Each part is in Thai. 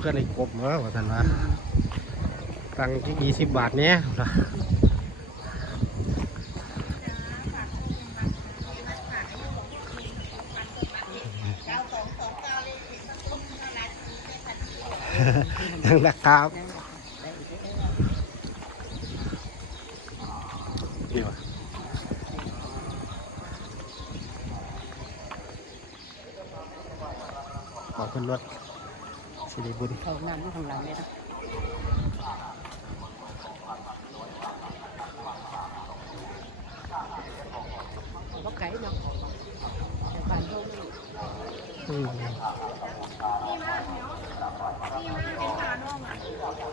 เพื่อนไอ้กบเมื่อว่าท่านว่าตังค์ยี่สิบบาทเนี้ยยังนะครับดีว่ะขอขึ้นรถ สิริบุญเขานำมาข้างหลังเลยนะเขาไก่เนาะแต่บ้านเขาไม่อืม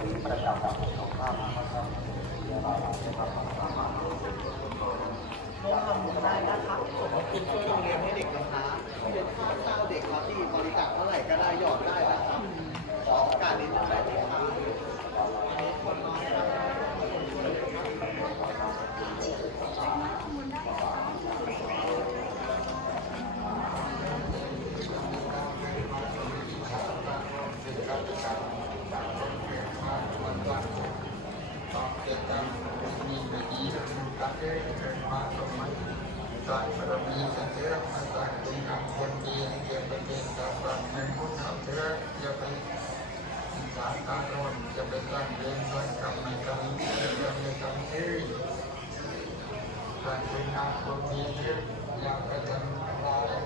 ลงหมุนได้นะคะ ได้เกิดมาสมัยสายปรมีสันเทศมาสายเป็นทางคนดีเกี่ยวกับเป็นสายฝันในพุทธเทศนย่าไปสาตาโนนจะไปตั้งเรียนตั้งกรรมในกรรมที่กรรมในกรรมที่การเป็นทางคนดีเกี่ยวกับเป็นทาง